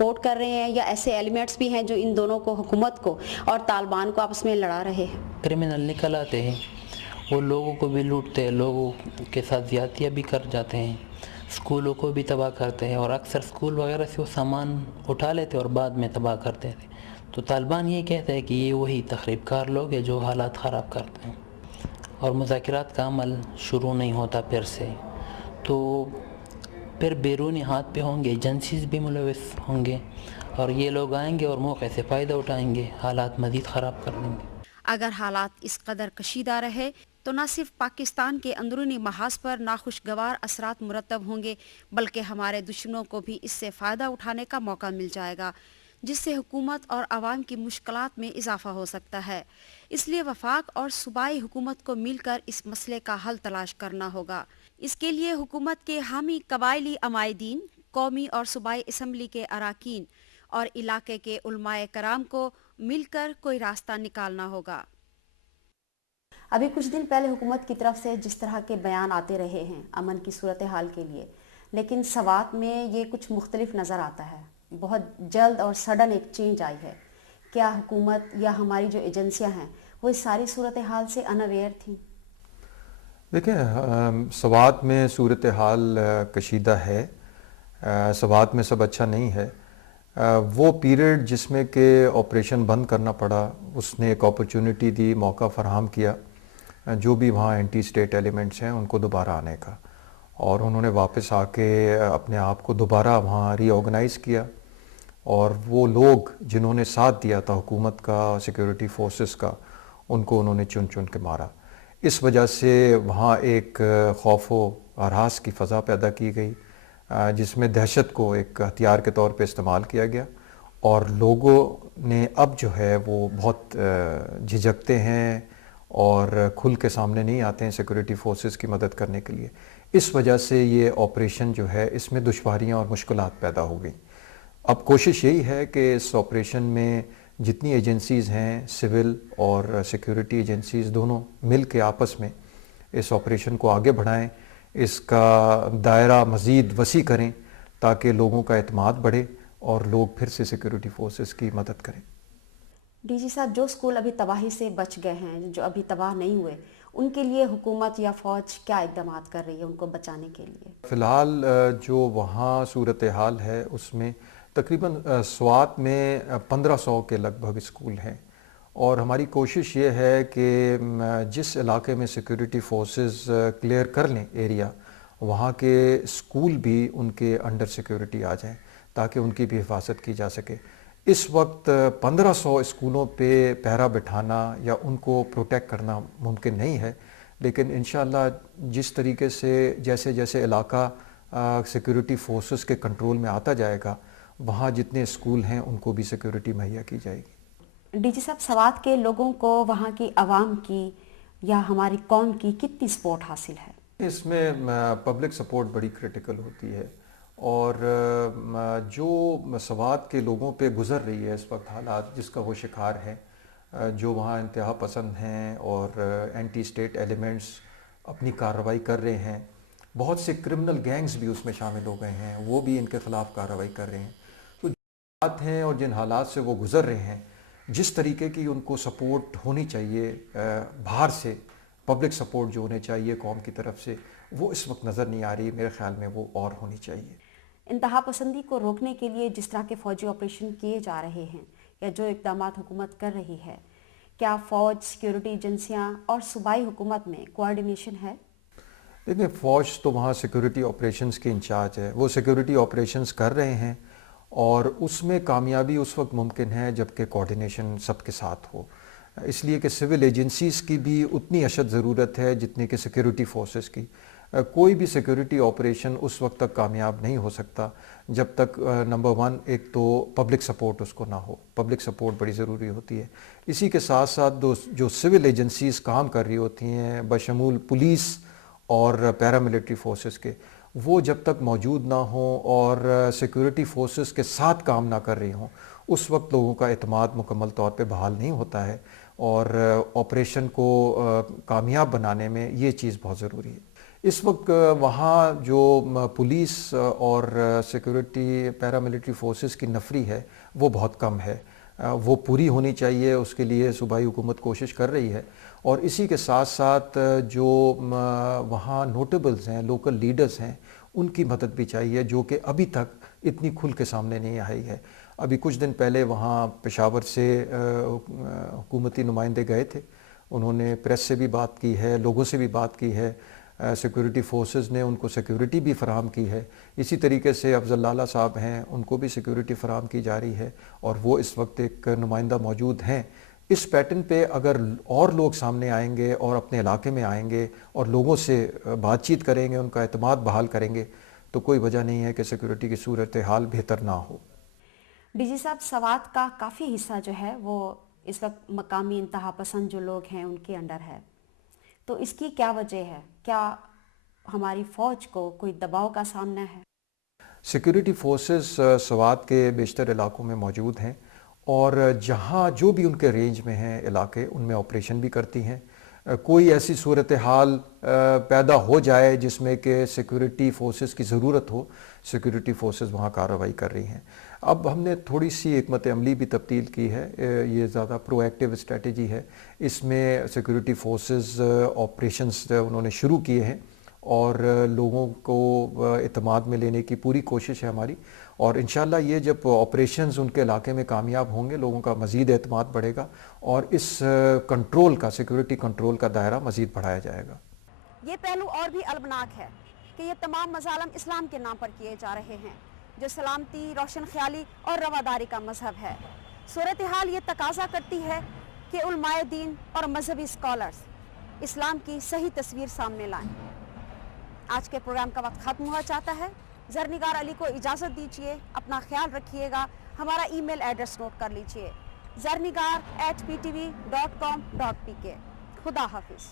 Support کر رہے ہیں یا ایسے ایلیمنٹس بھی ہیں جو ان دونوں کو, حکومت کو اور طالبان کو آپس میں لڑا رہے ہیں؟ کرمنل نکل آتے ہیں, وہ لوگوں کو بھی لوٹتے ہیں, لوگوں کے ساتھ زیادتیاں بھی کر جاتے ہیں, اسکولوں کو بھی تباہ کرتے ہیں, اور اکثر اسکول وغیرہ سے وہ سامان اٹھا لیتے اور بعد میں تباہ کرتے تھے. تو طالبان یہ کہتے ہیں کہ یہ وہی تخریب کار لوگ ہیں جو حالات خراب کرتے ہیں, اور مذاکرات کا عمل شروع نہیں ہوتا پھر سے. تو پھر بیرونی ہاتھ پہ ہوں گے, ایجنسیز بھی ملوث ہوں گے, اور یہ لوگ آئیں گے اور موقع سے فائدہ اٹھائیں گے, حالات مزید خراب کر دیں گے. اگر حالات اس قدر کشیدہ رہے تو نہ صرف پاکستان کے اندرونی محاذ پر ناخوشگوار اثرات مرتب ہوں گے, بلکہ ہمارے دشمنوں کو بھی اس سے فائدہ اٹھانے کا موقع مل جائے گا, جس سے حکومت اور عوام کی مشکلات میں اضافہ ہو سکتا ہے. اس لیے وفاق اور صوبائی حکومت کو مل کر اس مسئلے کا حل تلاش کرنا ہوگا. اس کے لیے حکومت کے حامی قبائلی عمائدین, قومی اور صوبائی اسمبلی کے اراکین اور علاقے کے علماء کرام کو مل کر کوئی راستہ نکالنا ہوگا. ابھی کچھ دن پہلے حکومت کی طرف سے جس طرح کے بیان آتے رہے ہیں امن کی صورتحال کے لیے, لیکن سوات میں یہ کچھ مختلف نظر آتا ہے. بہت جلد اور سڈن ایک چینج آئی ہے. کیا حکومت یا ہماری جو ایجنسیاں ہیں وہ اس ساری صورتحال سے اناویئر تھیں؟ دیکھیں, سوات میں صورتحال کشیدہ ہے, سوات میں سب اچھا نہیں ہے. وہ پیریڈ جس میں کہ آپریشن بند کرنا پڑا, اس نے ایک اپرچونٹی دی, موقع فراہم کیا جو بھی وہاں اینٹی اسٹیٹ ایلیمنٹس ہیں ان کو دوبارہ آنے کا, اور انہوں نے واپس آ کے اپنے آپ کو دوبارہ وہاں ری آرگنائز کیا. اور وہ لوگ جنہوں نے ساتھ دیا تھا حکومت کا, سیکیورٹی فورسز کا, ان کو انہوں نے چن چن کے مارا. اس وجہ سے وہاں ایک خوف و ہراس کی فضا پیدا کی گئی, جس میں دہشت کو ایک ہتھیار کے طور پہ استعمال کیا گیا, اور لوگوں نے اب جو ہے وہ بہت جھجکتے ہیں اور کھل کے سامنے نہیں آتے ہیں سیکورٹی فورسز کی مدد کرنے کے لیے. اس وجہ سے یہ آپریشن جو ہے اس میں دشواریاں اور مشکلات پیدا ہو گئیں. اب کوشش یہی ہے کہ اس آپریشن میں جتنی ایجنسیز ہیں, سول اور سیکورٹی ایجنسیز دونوں مل کے آپس میں اس آپریشن کو آگے بڑھائیں, اس کا دائرہ مزید وسیع کریں تاکہ لوگوں کا اعتماد بڑھے اور لوگ پھر سے سیکورٹی فورسز کی مدد کریں. ڈی جی صاحب, جو اسکول ابھی تباہی سے بچ گئے ہیں, جو ابھی تباہ نہیں ہوئے, ان کے لیے حکومت یا فوج کیا اقدامات کر رہی ہے ان کو بچانے کے لیے؟ فی الحال جو وہاں صورتحال ہے اس میں تقریباً سوات میں 1500 کے لگ بھگ اسکول ہیں, اور ہماری کوشش یہ ہے کہ جس علاقے میں سیکورٹی فورسز کلیئر کر لیں ایریا, وہاں کے اسکول بھی ان کے انڈر سیکورٹی آ جائیں تاکہ ان کی بھی حفاظت کی جا سکے. اس وقت 1500 اسکولوں پہ پہرا بٹھانا یا ان کو پروٹیکٹ کرنا ممکن نہیں ہے, لیکن انشاءاللہ جس طریقے سے جیسے جیسے علاقہ سیکورٹی فورسز کے کنٹرول میں آتا جائے گا, وہاں جتنے اسکول ہیں ان کو بھی سیکورٹی مہیا کی جائے گی. ڈی جی صاحب, سوات کے لوگوں کو وہاں کی عوام کی یا ہماری قوم کی کتنی سپورٹ حاصل ہے؟ اس میں پبلک سپورٹ بڑی کرٹیکل ہوتی ہے, اور جو سوات کے لوگوں پہ گزر رہی ہے اس وقت حالات جس کا وہ شکار ہیں, جو وہاں انتہا پسند ہیں اور اینٹی اسٹیٹ ایلیمنٹس اپنی کارروائی کر رہے ہیں, بہت سے کرمنل گینگز بھی اس میں شامل ہو گئے ہیں, وہ بھی ان کے خلاف کارروائی کر رہے ہیں. تو جو حالات ہیں اور جن حالات سے وہ گزر رہے ہیں, جس طریقے کی ان کو سپورٹ ہونی چاہیے باہر سے, پبلک سپورٹ جو ہونے چاہیے قوم کی طرف سے, وہ اس وقت نظر نہیں آ رہی. میرے خیال میں وہ اور ہونی چاہیے. انتہا پسندی کو روکنے کے لیے جس طرح کے فوجی آپریشن کیے جا رہے ہیں یا جو اقدامات حکومت کر رہی ہے, کیا فوج, سیکورٹی ایجنسیاں اور صوبائی حکومت میں کوآرڈینیشن ہے؟ دیکھیں, فوج تو وہاں سیکورٹی آپریشنز کی انچارج ہے, وہ سیکورٹی آپریشنز کر رہے ہیں, اور اس میں کامیابی اس وقت ممکن ہے جب کہ کوآرڈینیشن سب کے ساتھ ہو. اس لیے کہ سول ایجنسیز کی بھی اتنی اشد ضرورت ہے جتنی کہ سیکورٹی فورسز کی. کوئی بھی سیکورٹی آپریشن اس وقت تک کامیاب نہیں ہو سکتا جب تک نمبر 1 ایک تو پبلک سپورٹ اس کو نہ ہو. پبلک سپورٹ بڑی ضروری ہوتی ہے. اسی کے ساتھ ساتھ جو سول ایجنسیز کام کر رہی ہوتی ہیں بشمول پولیس اور پیراملٹری فورسز کے, وہ جب تک موجود نہ ہوں اور سیکورٹی فورسز کے ساتھ کام نہ کر رہی ہوں, اس وقت لوگوں کا اعتماد مکمل طور پہ بحال نہیں ہوتا ہے, اور آپریشن کو کامیاب بنانے میں یہ چیز بہت ضروری ہے. اس وقت وہاں جو پولیس اور سیکورٹی پیراملٹری فورسز کی نفری ہے وہ بہت کم ہے، وہ پوری ہونی چاہیے، اس کے لیے صوبائی حکومت کوشش کر رہی ہے، اور اسی کے ساتھ ساتھ جو وہاں نوٹیبلز ہیں، لوکل لیڈرز ہیں، ان کی مدد بھی چاہیے، جو کہ ابھی تک اتنی کھل کے سامنے نہیں آئی ہے۔ ابھی کچھ دن پہلے وہاں پشاور سے حکومتی نمائندے گئے تھے، انہوں نے پریس سے بھی بات کی ہے، لوگوں سے بھی بات کی ہے، سیکورٹی فورسز نے ان کو سیکورٹی بھی فراہم کی ہے، اسی طریقے سے افضل لالہ صاحب ہیں، ان کو بھی سیکورٹی فراہم کی جا رہی ہے، اور وہ اس وقت ایک نمائندہ موجود ہیں۔ اس پیٹرن پہ اگر اور لوگ سامنے آئیں گے اور اپنے علاقے میں آئیں گے اور لوگوں سے بات چیت کریں گے، ان کا اعتماد بحال کریں گے، تو کوئی وجہ نہیں ہے کہ سیکورٹی کی صورتحال بہتر نہ ہو۔ ڈی جی صاحب، سوات کا کافی حصہ جو ہے وہ اس وقت مقامی انتہا پسند جو لوگ ہیں ان کے انڈر ہے، تو اس کی کیا وجہ ہے؟ کیا ہماری فوج کو کوئی دباؤ کا سامنا ہے؟ سیکورٹی فورسز سوات کے بیشتر علاقوں میں موجود ہیں، اور جہاں جو بھی ان کے رینج میں ہیں علاقے، ان میں آپریشن بھی کرتی ہیں۔ کوئی ایسی صورتحال پیدا ہو جائے جس میں کہ سیکورٹی فورسز کی ضرورت ہو، سیکورٹی فورسز وہاں کارروائی کر رہی ہیں۔ اب ہم نے تھوڑی سی حکمت عملی بھی تبدیل کی ہے، یہ زیادہ پرو ایکٹیو اسٹریٹجی ہے، اس میں سیکورٹی فورسز آپریشنز انہوں نے شروع کیے ہیں، اور لوگوں کو اعتماد میں لینے کی پوری کوشش ہے ہماری، اور انشاءاللہ یہ جب آپریشنز ان کے علاقے میں کامیاب ہوں گے، لوگوں کا مزید اعتماد بڑھے گا، اور اس کنٹرول کا، سیکورٹی کنٹرول کا دائرہ مزید بڑھایا جائے گا۔ یہ پہلو اور بھی المناک ہے کہ یہ تمام مظالم اسلام کے نام پر کیے جا رہے ہیں، جو سلامتی، روشن خیالی اور رواداری کا مذہب ہے۔ صورتحال یہ تقاضا کرتی ہے کہ علماء دین اور مذہبی اسکالرز اسلام کی صحیح تصویر سامنے لائیں۔ آج کے پروگرام کا وقت ختم ہوا چاہتا ہے۔ زرنگار علی کو اجازت دیجیے، اپنا خیال رکھیے گا، ہمارا ای میل ایڈریس نوٹ کر لیجیے، zarnigar@ptv.com.pk۔ خدا حافظ۔